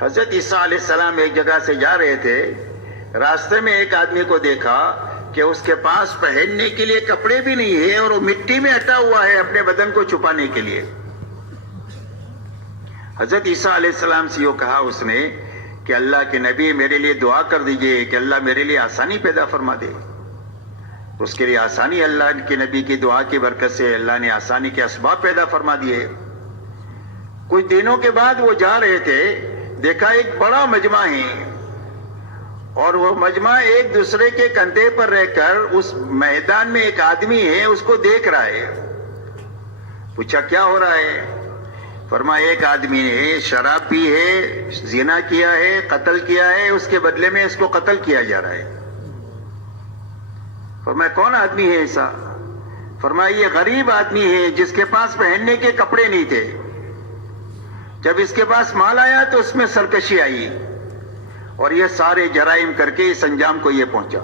حضرت عیسیٰ علیہ السلام ایک جگہ سے جا رہے تھے، راستے میں ایک آدمی کو دیکھا کہ اس کے پاس پہننے کے لیے کپڑے بھی نہیں ہے اور وہ مٹی میں اٹا ہوا ہے اپنے بدن کو چھپانے کے لیے۔ حضرت عیسیٰ علیہ السلام سے یہ کہا اس نے کہ اللہ کے نبی میرے لیے دعا کر دیجئے کہ اللہ میرے لیے آسانی پیدا فرما دے۔ اس کے لیے آسانی، اللہ کے نبی کی دعا کی برکت سے اللہ نے آسانی کے اسباب پیدا فرما دیے۔ کچھ دنوں کے بعد وہ جا رہے تھے، دیکھا ایک بڑا مجمع ہے اور وہ مجمع ایک دوسرے کے کندھے پر رہ کر اس میدان میں ایک آدمی ہے اس کو دیکھ رہا ہے۔ پوچھا کیا ہو رہا ہے؟ فرمایا ایک آدمی نے شراب پی ہے، زنا کیا ہے، قتل کیا ہے، اس کے بدلے میں اس کو قتل کیا جا رہا ہے۔ فرمایا کون آدمی ہے ایسا؟ فرمایا یہ غریب آدمی ہے جس کے پاس پہننے کے کپڑے نہیں تھے، جب اس کے پاس مال آیا تو اس میں سرکشی آئی اور یہ سارے جرائم کر کے اس انجام کو یہ پہنچا۔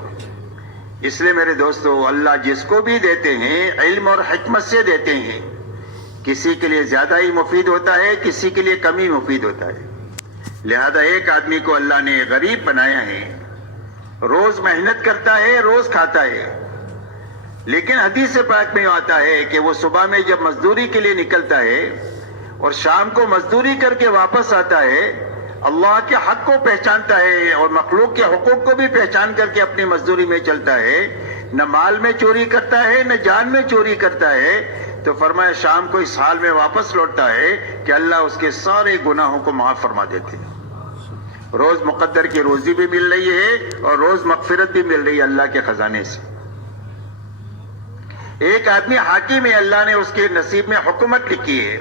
اس لیے میرے دوستو، اللہ جس کو بھی دیتے ہیں علم اور حکمت سے دیتے ہیں، کسی کے لیے زیادہ ہی مفید ہوتا ہے، کسی کے لیے کم ہی مفید ہوتا ہے۔ لہذا ایک آدمی کو اللہ نے غریب بنایا ہے، روز محنت کرتا ہے، روز کھاتا ہے، لیکن حدیث پاک میں آتا ہے کہ وہ صبح میں جب مزدوری کے لیے نکلتا ہے اور شام کو مزدوری کر کے واپس آتا ہے، اللہ کے حق کو پہچانتا ہے اور مخلوق کے حقوق کو بھی پہچان کر کے اپنی مزدوری میں چلتا ہے، نہ مال میں چوری کرتا ہے نہ جان میں چوری کرتا ہے، تو فرمایا شام کو اس حال میں واپس لوٹتا ہے کہ اللہ اس کے سارے گناہوں کو معاف فرما دیتے ہیں۔ روز مقدر کی روزی بھی مل رہی ہے اور روز مغفرت بھی مل رہی ہے اللہ کے خزانے سے۔ ایک آدمی حاکم ہے، اللہ نے اس کے نصیب میں حکومت لکھی ہے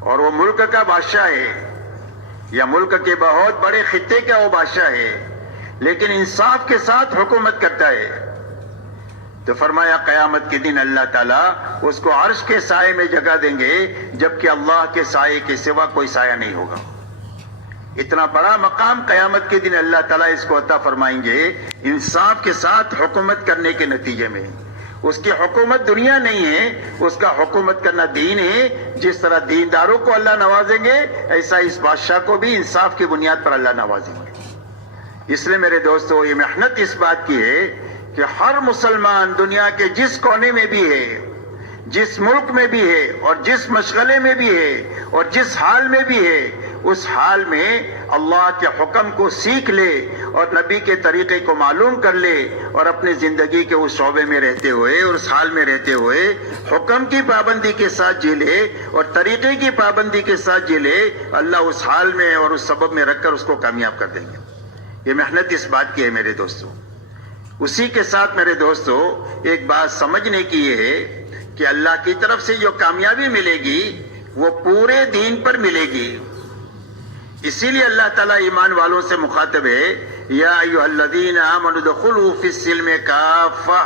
اور وہ ملک کا بادشاہ ہے یا ملک کے بہت بڑے خطے کا وہ بادشاہ ہے، لیکن انصاف کے ساتھ حکومت کرتا ہے، تو فرمایا قیامت کے دن اللہ تعالیٰ اس کو عرش کے سائے میں جگہ دیں گے، جبکہ اللہ کے سائے کے سوا کوئی سایہ نہیں ہوگا۔ اتنا بڑا مقام قیامت کے دن اللہ تعالیٰ اس کو عطا فرمائیں گے انصاف کے ساتھ حکومت کرنے کے نتیجے میں۔ اس کی حکومت دنیا نہیں ہے، اس کا حکومت کرنا دین ہے۔ جس طرح دینداروں کو اللہ نوازیں گے، ایسا اس بادشاہ کو بھی انصاف کی بنیاد پر اللہ نوازیں گے۔ اس لیے میرے دوستو، یہ محنت اس بات کی ہے کہ ہر مسلمان دنیا کے جس کونے میں بھی ہے، جس ملک میں بھی ہے، اور جس مشغلے میں بھی ہے، اور جس حال میں بھی ہے، اس حال میں اللہ کے حکم کو سیکھ لے اور نبی کے طریقے کو معلوم کر لے، اور اپنی زندگی کے اس شعبے میں رہتے ہوئے اور اس حال میں رہتے ہوئے حکم کی پابندی کے ساتھ جی لے اور طریقے کی پابندی کے ساتھ جی لے، اللہ اس حال میں اور اس سبب میں رکھ کر اس کو کامیاب کر دیں گے۔ یہ محنت اس بات کی ہے میرے دوستو۔ اسی کے ساتھ میرے دوستو ایک بات سمجھنے کی یہ ہے کہ اللہ کی طرف سے جو کامیابی ملے گی وہ پورے دین پر ملے گی۔ اسی لیے اللہ تعالیٰ ایمان والوں سے مخاطب ہے، یا ایھا الذین آمنوا ادخلوا فی السلم کافہ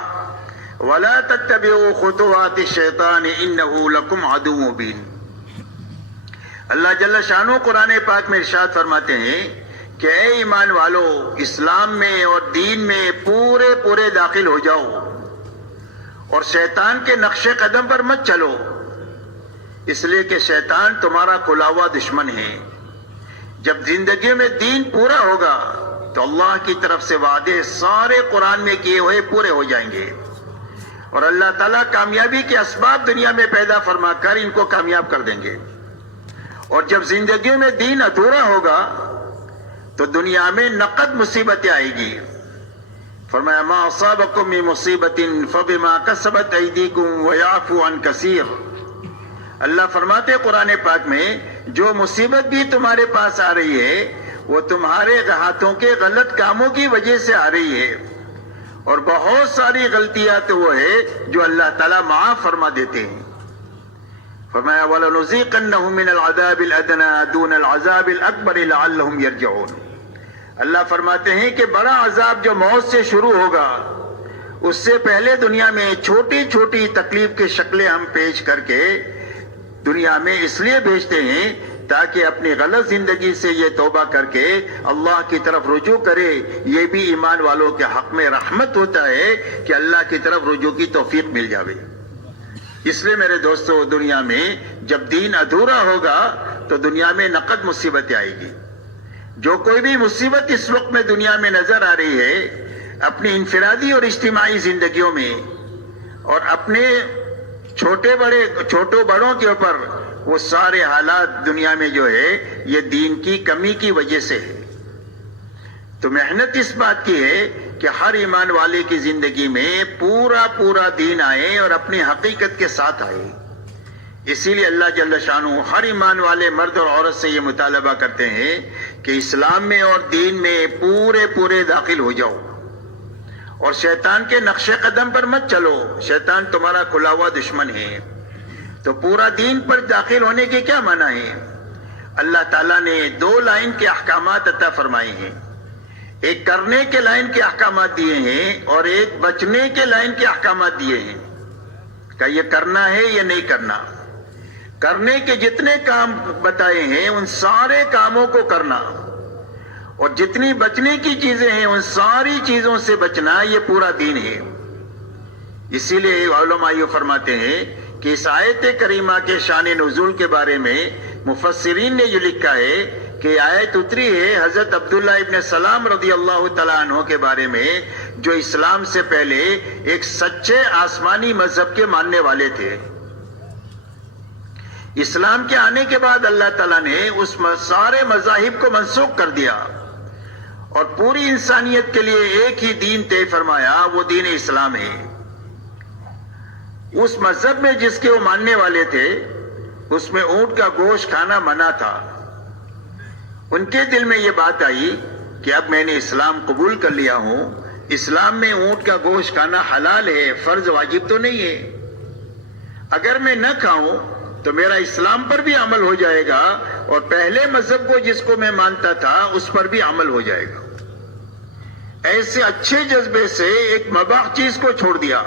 ولا تتبعوا خطوات الشیطان انہ لکم عدو مبین۔ اللہ جل شانہ قرآن پاک میں ارشاد فرماتے ہیں کہ اے ایمان والو، اسلام میں اور دین میں پورے داخل ہو جاؤ اور شیطان کے نقش قدم پر مت چلو، اس لیے کہ شیطان تمہارا کھلا ہوا دشمن ہے۔ جب زندگی میں دین پورا ہوگا تو اللہ کی طرف سے وعدے سارے قرآن میں کیے ہوئے پورے ہو جائیں گے، اور اللہ تعالیٰ کامیابی کے اسباب دنیا میں پیدا فرما کر ان کو کامیاب کر دیں گے۔ اور جب زندگی میں دین ادھورا ہوگا تو دنیا میں نقد مصیبتیں آئے گی۔ فرمایا ما اصابکم من مصیبت فبما کسبت ایدیکم ویعفو عن کثیر۔ اللہ فرماتے قرآن پاک میں، جو مصیبت بھی تمہارے پاس آ رہی ہے وہ تمہارے ہاتھوں کے غلط کاموں کی وجہ سے آ رہی ہے، اور بہت ساری غلطیاں تو وہ ہے جو اللہ تعالیٰ معاف فرما دیتے ہیں۔ فرمایا وَلَنُذِيقَنَّهُم مِّنَ الْعَذَابِ الْأَدْنَىٰ دُونَ الْعَذَابِ الْأَكْبَرِ لَعَلَّهُمْ يَرْجِعُونَ۔ اللہ فرماتے ہیں کہ بڑا عذاب جو موت سے شروع ہوگا، اس سے پہلے دنیا میں چھوٹی چھوٹی تکلیف کی شکلیں ہم پیش کر کے دنیا میں اس لیے بھیجتے ہیں تاکہ اپنی غلط زندگی سے یہ توبہ کر کے اللہ کی طرف رجوع کرے۔ یہ بھی ایمان والوں کے حق میں رحمت ہوتا ہے کہ اللہ کی طرف رجوع کی توفیق مل جاوے۔ اس لیے میرے دوستو، دنیا میں جب دین ادھورا ہوگا تو دنیا میں نقد مصیبتیں آئے گی۔ جو کوئی بھی مصیبت اس وقت میں دنیا میں نظر آ رہی ہے، اپنی انفرادی اور اجتماعی زندگیوں میں اور اپنے چھوٹوں بڑوں کے اوپر، وہ سارے حالات دنیا میں جو ہے یہ دین کی کمی کی وجہ سے ہے۔ تو محنت اس بات کی ہے کہ ہر ایمان والے کی زندگی میں پورا دین آئے اور اپنی حقیقت کے ساتھ آئے۔ اسی لیے اللہ جل شانہ ہر ایمان والے مرد اور عورت سے یہ مطالبہ کرتے ہیں کہ اسلام میں اور دین میں پورے داخل ہو جاؤ، اور شیطان کے نقش قدم پر مت چلو، شیطان تمہارا کھلا ہوا دشمن ہے۔ تو پورا دین پر داخل ہونے کے کیا معنی ہے؟ اللہ تعالیٰ نے 2 لائن کے احکامات عطا فرمائے ہیں، ایک کرنے کے لائن کے احکامات دیے ہیں اور ایک بچنے کے لائن کے احکامات دیے ہیں کہ یہ کرنا ہے یا نہیں کرنا۔ کرنے کے جتنے کام بتائے ہیں ان سارے کاموں کو کرنا، اور جتنی بچنے کی چیزیں ہیں ان ساری چیزوں سے بچنا، یہ پورا دین ہے۔ اسی لیے علماء یہ فرماتے ہیں کہ اس آیت کریمہ کے شان نزول کے بارے میں مفسرین نے یہ لکھا ہے کہ آیت اتری ہے حضرت عبداللہ ابن سلام رضی اللہ تعالیٰ عنہ کے بارے میں، جو اسلام سے پہلے ایک سچے آسمانی مذہب کے ماننے والے تھے۔ اسلام کے آنے کے بعد اللہ تعالیٰ نے اس سارے مذاہب کو منسوخ کر دیا اور پوری انسانیت کے لیے ایک ہی دین طے فرمایا، وہ دین اسلام ہے۔ اس مذہب میں جس کے وہ ماننے والے تھے اس میں اونٹ کا گوشت کھانا منع تھا۔ ان کے دل میں یہ بات آئی کہ اب میں نے اسلام قبول کر لیا ہوں، اسلام میں اونٹ کا گوشت کھانا حلال ہے، فرض واجب تو نہیں ہے۔ اگر میں نہ کھاؤں تو میرا اسلام پر بھی عمل ہو جائے گا اور پہلے مذہب کو جس کو میں مانتا تھا اس پر بھی عمل ہو جائے گا۔ ایسے اچھے جذبے سے ایک مباح چیز کو چھوڑ دیا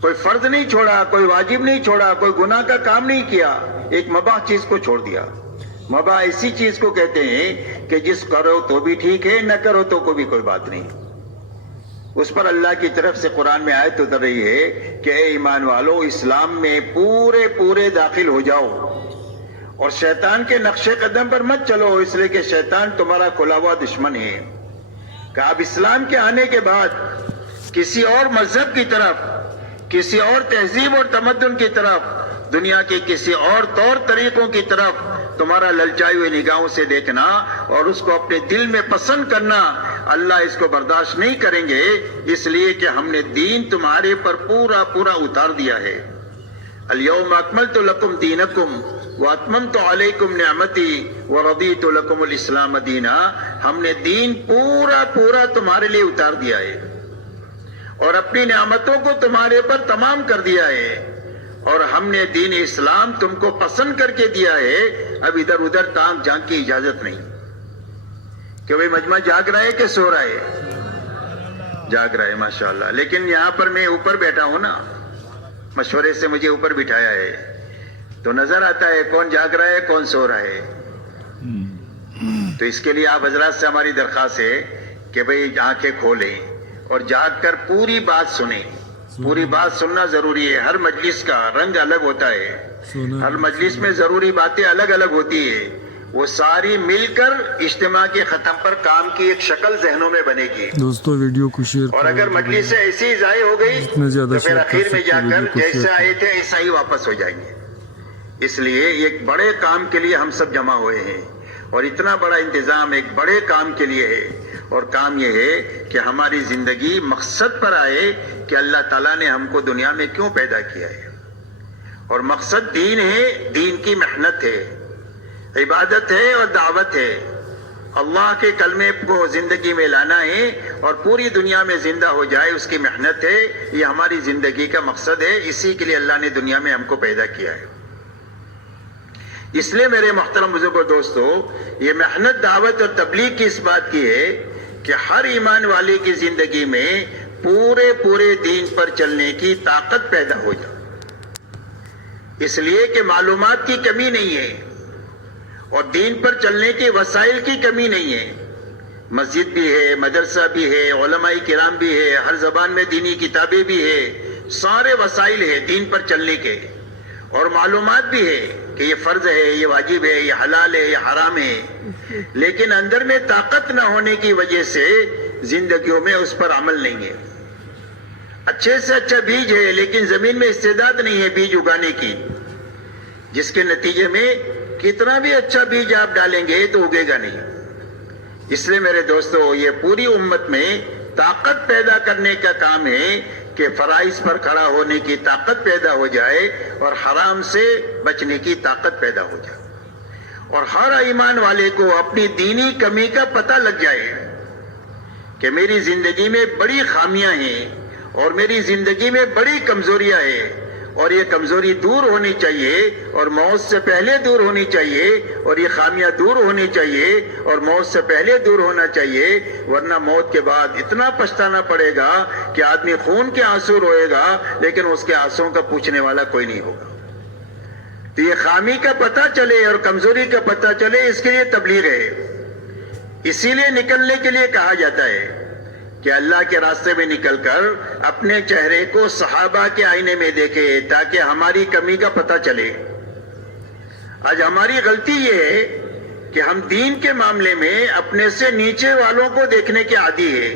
کوئی فرض نہیں چھوڑا, کوئی واجب نہیں چھوڑا, کوئی گناہ کا کام نہیں کیا, ایک مباح چیز کو چھوڑ دیا. مباح ایسی چیز کو کہتے ہیں کہ جس کرو تو بھی ٹھیک ہے, نہ کرو تو کوئی بات نہیں. اس پر اللہ کی طرف سے قرآن میں آیت اتر رہی ہے کہ اے ایمان والو, اسلام میں پورے داخل ہو جاؤ اور شیطان کے نقش قدم پر مت چلو, اس لیے کہ شیطان تمہارا کھلا ہوا دشمن ہے. کہ اب اسلام کے آنے کے بعد کسی اور مذہب کی طرف, کسی اور تہذیب اور تمدن کی طرف, دنیا کے کسی اور طور طریقوں کی طرف تمہارا للچائی ہوئی نگاہوں سے دیکھنا اور اس کو اپنے دل میں پسند کرنا, اللہ اس کو برداشت نہیں کریں گے. اس لیے کہ ہم نے دین تمہارے پر پورا اتار دیا ہے. الیوم اکملت لکم دینکم واتممت علیکم نعمتی ورضیت لکم الاسلام دینا. ہم نے دین پورا تمہارے لیے اتار دیا ہے اور اپنی نعمتوں کو تمہارے پر تمام کر دیا ہے, اور ہم نے دین اسلام تم کو پسند کر کے دیا ہے. اب ادھر ادھر ٹانگ جھانک کی اجازت نہیں کہ بھئی مجمع جاگ رہا ہے کہ سو رہا ہے. جاگ رہا ہے ماشاءاللہ. لیکن یہاں پر میں اوپر بیٹھا ہوں نا, مشورے سے مجھے اوپر بٹھایا ہے, تو نظر آتا ہے کون جاگ رہا ہے کون سو رہا ہے. تو اس کے لیے آپ حضرات سے ہماری درخواست ہے کہ بھئی آنکھیں کھولیں اور جاگ کر پوری بات سنیں. پوری بات سننا ضروری ہے. ہر مجلس کا رنگ الگ ہوتا ہے, ہر مجلس میں ضروری باتیں الگ ہوتی ہے. وہ ساری مل کر اجتماع کے ختم پر کام کی ایک شکل ذہنوں میں بنے گی. دوستو ویڈیو کو شیئر اور اگر مجلس سے ایسی ضائع ہو گئی تو پھر آخر میں جا کر جیسے آئے تھے ایسا ہی واپس ہو جائیں گے. اس لیے ایک بڑے کام کے لیے ہم سب جمع ہوئے ہیں, اور اتنا بڑا انتظام ایک بڑے کام کے لیے ہے. اور کام یہ ہے کہ ہماری زندگی مقصد پر آئے کہ اللہ تعالیٰ نے ہم کو دنیا میں کیوں پیدا کیا ہے. اور مقصد دین ہے, دین کی محنت ہے, عبادت ہے اور دعوت ہے. اللہ کے کلمے کو زندگی میں لانا ہے اور پوری دنیا میں زندہ ہو جائے, اس کی محنت ہے. یہ ہماری زندگی کا مقصد ہے. اسی کے لیے اللہ نے دنیا میں ہم کو پیدا کیا ہے. اس لیے میرے محترم بزرگوں دوستو, یہ محنت دعوت اور تبلیغ کی اس بات کی ہے کہ ہر ایمان والے کی زندگی میں پورے دین پر چلنے کی طاقت پیدا ہو جائے. اس لیے کہ معلومات کی کمی نہیں ہے اور دین پر چلنے کے وسائل کی کمی نہیں ہے. مسجد بھی ہے, مدرسہ بھی ہے, علماء کرام بھی ہے, ہر زبان میں دینی کتابیں بھی ہے, سارے وسائل ہیں دین پر چلنے کے, اور معلومات بھی ہے کہ یہ فرض ہے, یہ واجب ہے, یہ حلال ہے, یہ حرام ہے. لیکن اندر میں طاقت نہ ہونے کی وجہ سے زندگیوں میں اس پر عمل نہیں ہے. اچھے سے اچھا بیج ہے لیکن زمین میں استعداد نہیں ہے بیج اگانے کی, جس کے نتیجے میں کتنا بھی اچھا بیج آپ ڈالیں گے تو اگے گا نہیں. اس لیے میرے دوستو, یہ پوری امت میں طاقت پیدا کرنے کا کام ہے کہ فرائض پر کھڑا ہونے کی طاقت پیدا ہو جائے اور حرام سے بچنے کی طاقت پیدا ہو جائے, اور ہر ایمان والے کو اپنی دینی کمی کا پتہ لگ جائے کہ میری زندگی میں بڑی خامیاں ہیں اور میری زندگی میں بڑی کمزوریاں ہیں, اور یہ کمزوری دور ہونی چاہیے اور موت سے پہلے دور ہونی چاہیے, اور یہ خامیاں دور ہونی چاہیے اور موت سے پہلے دور ہونا چاہیے. ورنہ موت کے بعد اتنا پچھتانا پڑے گا کہ آدمی خون کے آنسو روئے گا لیکن اس کے آنسوؤں کا پوچھنے والا کوئی نہیں ہوگا. تو یہ خامی کا پتہ چلے اور کمزوری کا پتہ چلے, اس کے لیے تبلیغ ہے. اسی لیے نکلنے کے لیے کہا جاتا ہے کہ اللہ کے راستے میں نکل کر اپنے چہرے کو صحابہ کے آئینے میں دیکھے تاکہ ہماری کمی کا پتہ چلے. آج ہماری غلطی یہ ہے کہ ہم دین کے معاملے میں اپنے سے نیچے والوں کو دیکھنے کے عادی ہے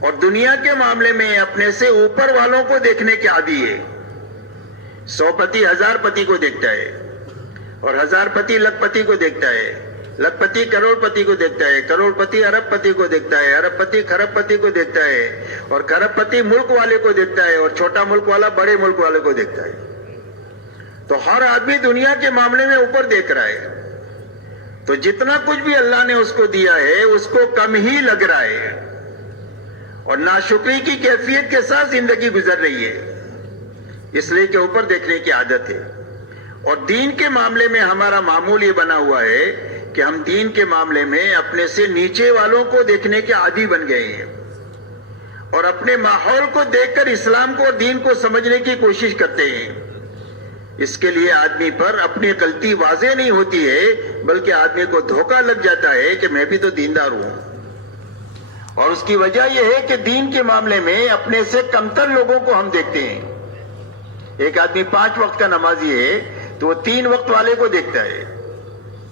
اور دنیا کے معاملے میں اپنے سے اوپر والوں کو دیکھنے کے عادی ہے. 100 پتی 1000 پتی کو دیکھتا ہے اور 1000 پتی لکھ پتی کو دیکھتا ہے, لکھ پتی کروڑ پتی کو دیکھتا ہے, کروڑ پتی ارب پتی کو دیکھتا ہے, ارب پتی کھرب پتی کو دیکھتا ہے, اور کھرب پتی ملک والے کو دیکھتا ہے, اور چھوٹا ملک والا بڑے ملک والے کو دیکھتا ہے. تو ہر آدمی دنیا کے معاملے میں اوپر دیکھ رہا ہے. تو جتنا کچھ بھی اللہ نے اس کو دیا ہے اس کو کم ہی لگ رہا ہے اور ناشکری کی کیفیت کے ساتھ زندگی گزر رہی ہے, اس لیے کہ اوپر دیکھنے کی عادت ہے. اور دین کے معاملے میں ہمارا معمول یہ بنا ہوا ہے کہ ہم دین کے معاملے میں اپنے سے نیچے والوں کو دیکھنے کے عادی بن گئے ہیں اور اپنے ماحول کو دیکھ کر اسلام کو اور دین کو سمجھنے کی کوشش کرتے ہیں۔ اس کے لیے آدمی پر اپنی غلطی واضح نہیں ہوتی ہے، بلکہ آدمی کو دھوکہ لگ جاتا ہے کہ میں بھی تو دیندار ہوں، اور اس کی وجہ یہ ہے کہ دین کے معاملے میں اپنے سے کمتر لوگوں کو ہم دیکھتے ہیں۔ ایک آدمی 5 وقت کا نمازی ہے تو وہ 3 وقت والے کو دیکھتا ہے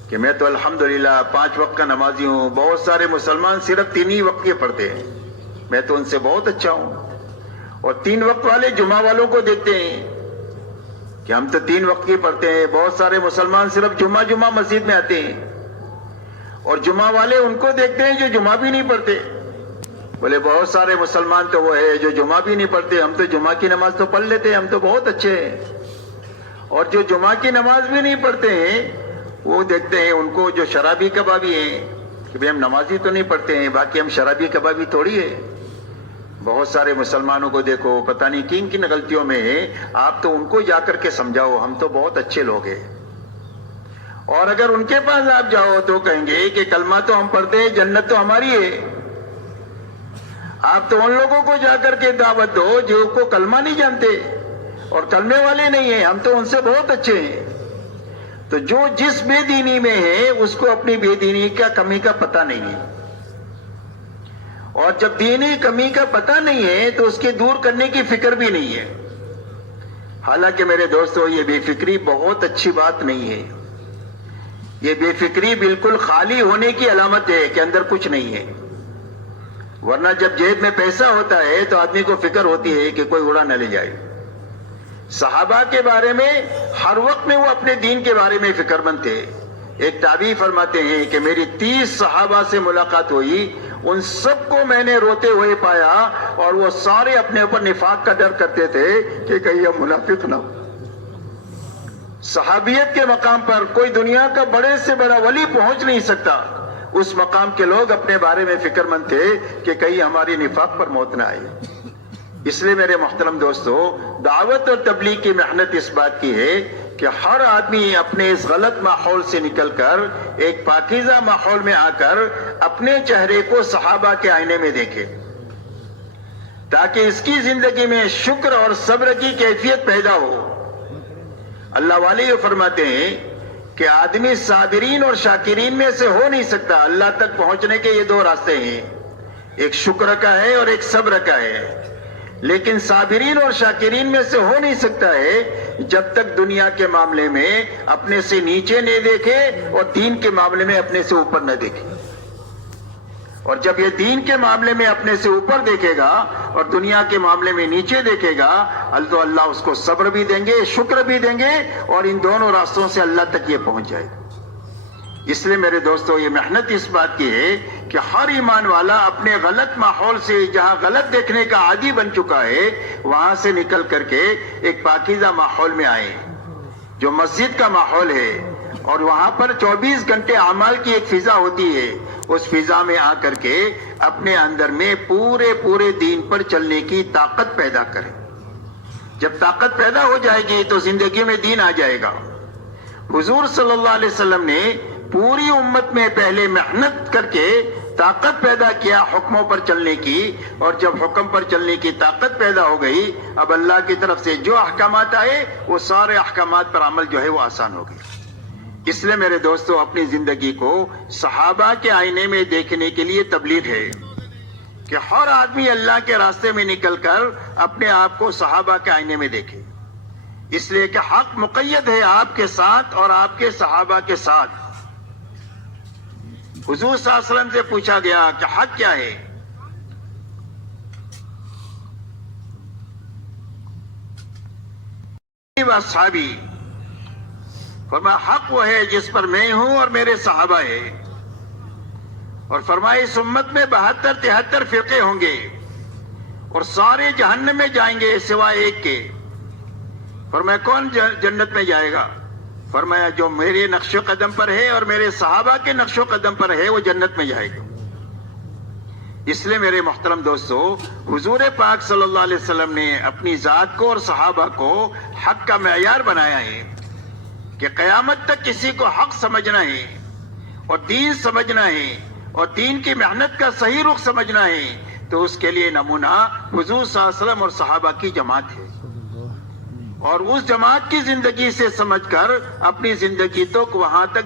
کہ میں تو الحمدللہ 5 وقت کا نمازی ہوں، بہت سارے مسلمان صرف 3 ہی وقت کے پڑھتے ہیں، میں تو ان سے بہت اچھا ہوں۔ اور 3 وقت والے جمعہ والوں کو دیکھتے ہیں کہ ہم تو 3 وقت کی پڑھتے ہیں، بہت سارے مسلمان صرف جمعہ مسجد میں آتے ہیں، اور جمعہ والے ان کو دیکھتے ہیں جو جمعہ بھی نہیں پڑھتے، بولے بہت سارے مسلمان تو وہ ہے جو جمعہ بھی نہیں پڑھتے، ہم تو جمعہ کی نماز تو پڑھ لیتے ہیں، ہم تو بہت اچھے ہیں۔ اور جو جمعہ کی نماز بھی نہیں پڑھتے ہیں وہ دیکھتے ہیں ان کو جو شرابی کبابی ہیں کہ بھئی ہم نمازی تو نہیں پڑھتے ہیں، باقی ہم شرابی کبابی تھوڑی ہے۔ بہت سارے مسلمانوں کو دیکھو پتہ نہیں کن کن غلطیوں میں ہے، آپ تو ان کو جا کر کے سمجھاؤ ہم تو بہت اچھے لوگ ہیں۔ اور اگر ان کے پاس آپ جاؤ تو کہیں گے کہ کلمہ تو ہم پڑھتے ہیں، جنت تو ہماری ہے۔ آپ تو ان لوگوں کو جا کر کے دعوت دو جو کو کلمہ نہیں جانتے اور کلمے والے نہیں ہیں، ہم تو ان سے بہت اچھے ہیں۔ تو جو جس بے دینی میں ہے اس کو اپنی بے دینی کا کمی کا پتہ نہیں ہے، اور جب دینی کمی کا پتہ نہیں ہے تو اس کے دور کرنے کی فکر بھی نہیں ہے۔ حالانکہ میرے دوستو یہ بے فکری بہت اچھی بات نہیں ہے، یہ بے فکری بالکل خالی ہونے کی علامت ہے کہ اندر کچھ نہیں ہے، ورنہ جب جیب میں پیسہ ہوتا ہے تو آدمی کو فکر ہوتی ہے کہ کوئی اڑا نہ لے جائے۔ صحابہ کے بارے میں ہر وقت میں وہ اپنے دین کے بارے میں فکر مند تھے۔ ایک تابعی فرماتے ہیں کہ میری 30 صحابہ سے ملاقات ہوئی، ان سب کو میں نے روتے ہوئے پایا اور وہ سارے اپنے اوپر نفاق کا ڈر کرتے تھے کہ کہیں ہم منافق نہ ہو۔ صحابیت کے مقام پر کوئی دنیا کا بڑے سے بڑا ولی پہنچ نہیں سکتا، اس مقام کے لوگ اپنے بارے میں فکر مند تھے کہ کہیں ہماری نفاق پر موت نہ آئے۔ اس لیے میرے محترم دوستو، دعوت اور تبلیغ کی محنت اس بات کی ہے کہ ہر آدمی اپنے اس غلط ماحول سے نکل کر ایک پاکیزہ ماحول میں آ کر اپنے چہرے کو صحابہ کے آئینے میں دیکھے، تاکہ اس کی زندگی میں شکر اور صبر کی کیفیت پیدا ہو۔ اللہ والے یہ فرماتے ہیں کہ آدمی صابرین اور شاکرین میں سے ہو نہیں سکتا۔ اللہ تک پہنچنے کے یہ 2 راستے ہیں، ایک شکر کا ہے اور ایک صبر کا ہے، لیکن صابرین اور شاکرین میں سے ہو نہیں سکتا ہے جب تک دنیا کے معاملے میں اپنے سے نیچے نہیں دیکھے اور دین کے معاملے میں اپنے سے اوپر نہ دیکھے۔ اور جب یہ دین کے معاملے میں اپنے سے اوپر دیکھے گا اور دنیا کے معاملے میں نیچے دیکھے گا، تو اللہ اس کو صبر بھی دیں گے، شکر بھی دیں گے، اور ان دونوں راستوں سے اللہ تک یہ پہنچ جائے گا۔ اس لیے میرے دوستو یہ محنت اس بات کی ہے کہ ہر ایمان والا اپنے غلط ماحول سے، جہاں غلط دیکھنے کا عادی بن چکا ہے، وہاں سے نکل کر کے ایک پاکیزہ ماحول میں آئے جو مسجد کا ماحول ہے، اور وہاں پر 24 گھنٹے اعمال کی ایک فضا ہوتی ہے، اس فضا میں آ کر کے اپنے اندر میں پورے دین پر چلنے کی طاقت پیدا کریں۔ جب طاقت پیدا ہو جائے گی تو زندگی میں دین آ جائے گا۔ حضور صلی اللہ علیہ وسلم نے پوری امت میں پہلے محنت کر کے طاقت پیدا کیا حکموں پر چلنے کی، اور جب حکم پر چلنے کی طاقت پیدا ہو گئی، اب اللہ کی طرف سے جو احکامات آئے وہ سارے احکامات پر عمل جو ہے وہ آسان ہو گئی۔ اس لیے میرے دوستو اپنی زندگی کو صحابہ کے آئینے میں دیکھنے کے لیے تبلیغ ہے کہ ہر آدمی اللہ کے راستے میں نکل کر اپنے آپ کو صحابہ کے آئینے میں دیکھے، اس لیے کہ حق مقید ہے آپ کے ساتھ اور آپ کے صحابہ کے ساتھ۔ حضور صلی اللہ علیہ وسلم سے پوچھا گیا کہ حق کیا ہے؟ اصحابی، فرمایا حق وہ ہے جس پر میں ہوں اور میرے صحابہ ہیں، اور فرمایا اس امت میں 72-73 فرقے ہوں گے اور سارے جہنم میں جائیں گے سوائے ایک کے۔ فرمایا کون جنت میں جائے گا؟ فرمایا جو میرے نقش و قدم پر ہے اور میرے صحابہ کے نقش و قدم پر ہے وہ جنت میں جائے گا۔ اس لیے میرے محترم دوستو، حضور پاک صلی اللہ علیہ وسلم نے اپنی ذات کو اور صحابہ کو حق کا معیار بنایا ہے کہ قیامت تک کسی کو حق سمجھنا ہے اور دین سمجھنا ہے اور دین کی محنت کا صحیح رخ سمجھنا ہے تو اس کے لیے نمونہ حضور صلی اللہ علیہ وسلم اور صحابہ کی جماعت ہے، اور اس جماعت کی زندگی سے سمجھ کر اپنی زندگی تو وہاں تک